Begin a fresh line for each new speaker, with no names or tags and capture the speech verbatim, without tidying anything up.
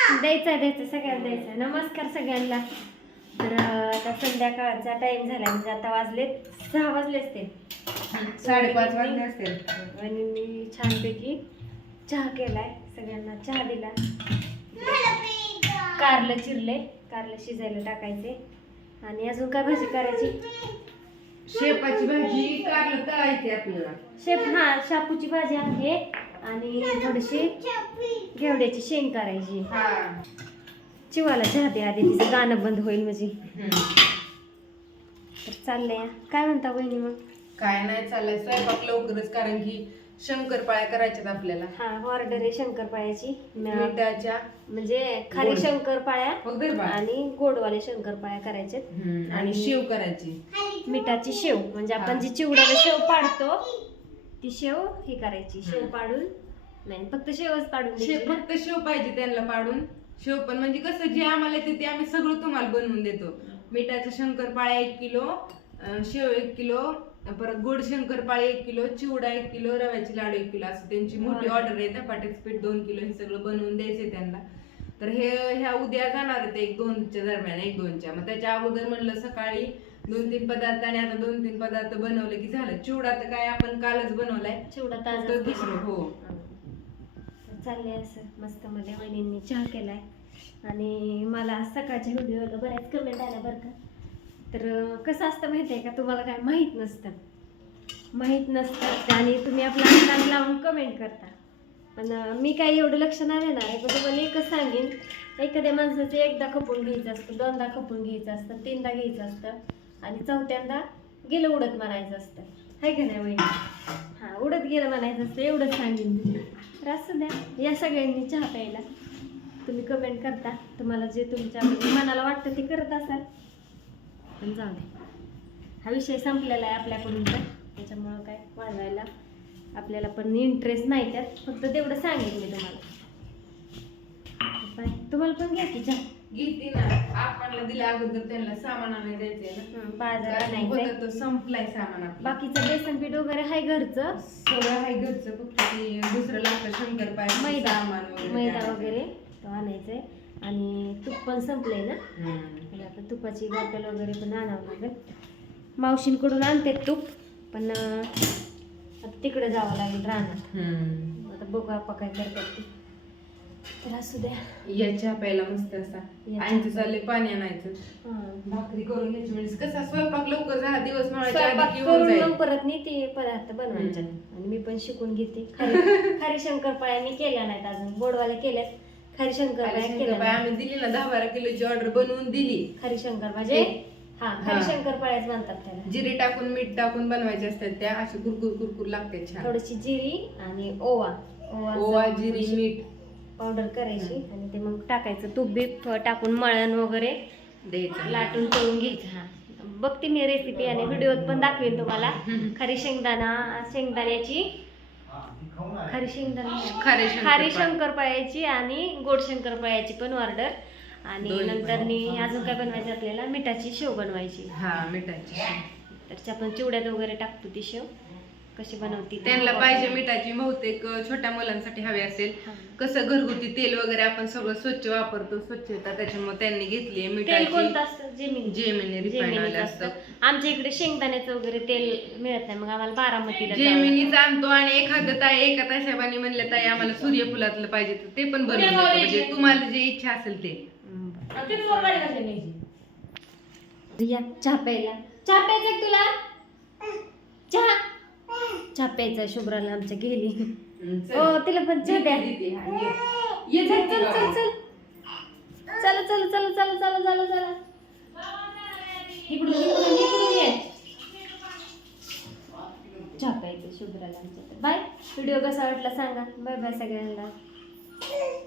द्यायचा द्यायचा सगळ्यांना द्यायचा. नमस्कार सगळ्यांना. तर आता संध्याकाळचा टाइम झाला, म्हणजे आता वाजलेत सहा वाजलेच ते
साडेपाच वाजले असतील.
आणि मी छानपैकी चहा केलाय, सगळ्यांना चहा दिला. कारलं चिरले, कारलं शिजायला टाकायचे. आणि अजून काय भाजी करायची?
शेपाची भाजी, कारलं तळायची आपल्याला.
शेप हा शापूची भाजी आहे आणि थोडीशी घेवड्याची शेंग करायची.
हा.
चिवाला चहा दे आधी, तिचं गाणं बंद होईल म्हणजे. तर चाललंय. काय म्हणता वहिनी मग?
काय नाही चाललंय स्वयंपाक लवकरच, कारण की शंकरपाळ्या करायच्यात आपल्याला.
हा ऑर्डर आहे शंकरपाळ्याची.
मिठाच्या
म्हणजे खाली
गोड.
शंकरपाळ्या
फक्त बा.
आणि गोडवाले शंकरपाळ्या करायच्यात.
हम्म, आणि शेव करायची.
मिठाची शेव म्हणजे आपण
हा.
जी चिवड्याला शेव पाडतो ती शेव ही करायची. शेव पाडून नाही, फक्त शेवच पाडून
शेव
द्यायची.
फक्त शेव पाहिजे त्यांना पाडून. शेव पण म्हणजे कसं जे आम्हाला येते ते आम्ही सगळं तुम्हाला बनवून देतो. मिठाच्या शंकरपाळ्या एक किलो, अं, शेव एक किलो, परत गोड शंकरपाळे एक किलो, चिवडा एक किलो, रव्याची लाडू एक किलो, असं त्यांची मोठी ऑर्डर आहे. धपाट्याचं पीठ दोन किलो, हे सगळं बनवून द्यायचंय त्यांना. तर हे ह्या उद्या जाणार आहेत एक दोनच्या दरम्यान, एक दोनच्या. मग त्याच्या अगोदर म्हणलं सकाळी दोन तीन पदार्थ आणि आता दोन तीन पदार्थ बनवले की झालं. चिवडा तर काय आपण कालच बनवलाय,
चिवडा
तर
ताजा
दुसरं हो.
चाललंय असं मस्त मध्ये. वहिनींनी चहा केलाय आणि मला सकाळच्या व्हिडिओला बऱ्याच कमेंट आल्या बरं का. तर अं, कसं असतं माहिती आहे का, तुम्हाला काय माहीत नसतं माहीत नसतं आणि तुम्ही आपला अंदाज लावून कमेंट करता. पण अं, मी काही एवढं लक्ष नाही देणार आहे. पण तुम्हाला एकच सांगेन, एखाद्या माणसाचं एकदा खपून घ्यायचं असतं, दोनदा खपून घ्यायचं असतं, तीनदा घ्यायचं असतं आणि चौथ्यांदा गेलं उडत म्हणायचं असतं. आहे का नाही वहिनी? हां, उडत गेलं म्हणायचं असतं, एवढंच सांगेन मी. तर असं द्या, या सगळ्यांनी चहा प्यायला. तुम्ही कमेंट करता, तुम्हाला जे तुमच्या म्हणजे मनाला वाटतं ते करत असाल. पण जाऊ दे, हा विषय संपलेला आहे आपल्याकडून, तर त्याच्यामुळं काय वाढवायला आपल्याला पण इंटरेस्ट नाही त्यात. फक्त तेवढं सांगेन मी तुम्हाला. बाय. तुम्हाला पण घ्या की चहा.
घेते ना, आपणला दिल्या अगोदर त्यांना सामान आणायला द्यायचंय ना.
हं, बाजारात
कारण
नाही
बघा तो संपलाय सामान आपलं.
बाकीचं बेसन पीठ वगैरे आहे घरचं.
सगळं आहे घरचं, फक्त ते दुसरं लागतं शंकरपाळ्याचं
मैदा
सामान वगैरे.
मैदा
काय
वगैरे तो आणायचंय. आणि तूप पण संपलंय ना,
हम्म.
तर आता तुपाची बॉटल वगैरे पण आणावं लागेल. मावशींकडून आणते तूप, पण अं, आता तिकडे जावं लागेल रानात.
हम्म.
आता बघू आपण काय करतात ते. तर असू द्या.
या चहा प्यायला मस्त असा.
या
आईचं चाललंय पाणी आणायचं,
हां.
भाकरी करून घ्यायची. म्हणजे कसा स्वयंपाक लवकर झाला, दिवस माळायच्या
स्वयंपाक
आधी घेऊन
करून
जाईल.
मग परत नाही ते पदार्थ बनवायचे.
हम्म.
आणि मी पण शिकून घेते. खारी खारी शंकरपाळ्या मी केल्या नाहीत अजून, गोडवाल्या केल्यात. खारी शंकरपाळ्या केल्या
शंकरपाळ्या
नाहीत.
आम्ही दिली ना, दहा बारा किलोची ऑर्डर बनवून दिली.
खारी शंकर म्हणजे हा खारी
हा.
शंकरपाळ्याच म्हणतात त्याला.
जिरे टाकून मीठ टाकून बनवायचे असतात त्या, अशी कुरकुर कुरकुर लागते छान.
थोडीशी जिरी आणि ओवा
ओवा, जिरी, मीठ
पावडर करायची आणि ते मग टाकायचं. तूप बीप टाकून मळण वगैरे
द्यायचं.
लाटून तळून घ्यायचं. हा, बघते मी रेसिपी आणि व्हिडिओत पण दाखवेन तुम्हाला. खारी शेंगदाणा शेंगदाण्याची खारी शेंगदाणा
खारी
खारी
शंकरपाळ्या.
शंकरपाळ्याची आणि गोड शंकरपाळ्याची पण ऑर्डर. आणि
दोन्ही पण.
नंतर नी अजून काय बनवायचं आपल्याला, मिठाची शेव बनवायची.
हा, मिठाची.
तर आपण चिवड्यात वगैरे टाकतो ती शेव, कशी बनवती ते
त्यांना
बघू
पाहिजे
आपण.
मिठाची, बहुतेक छोट्या मुलांसाठी हवी असेल.
हा.
कसं घरगुती तेल वगैरे आपण सगळं स्वच्छ वापरतो, स्वच्छता, त्याच्यामुळे त्यांनी घेतली
तेल
मिठाची.
कोणतं असतं? जेमिनी.
जेमिनी रिफाईन
जेमिनीचं
ऑइल
असतं.
असतं.
आमच्या इकडे शेंगदाण्याचं वगैरे तेल मिळत नाही, मग आम्हाला बारामतीला जावं
जेमिनीच आणतो. आणि एखादं ताई एका ताई म्हणल्या ताई आम्हाला सूर्यफुलातलं पाहिजे, तर ते पण बनवून देतो. म्हणजे तुम्हाला जे इच्छा असेल ते.
लागतं. या चहा प्यायला. चहा प्यायचा का तुला? चहा चहा प्यायचा. शुभ्राला आमच्या गेली.
चल.
हो, तिला पण चहा द्या.
दीदी, हा, ये.
ये चल चल चल चल चल चल चल चल चल चल चल इकडून इकडून इकडून ये. चहा प्यायचं शुभ्राला आमच्या. बाय. व्हिडिओ कसा वाटला सांगा. बाय बाय सगळ्यांना.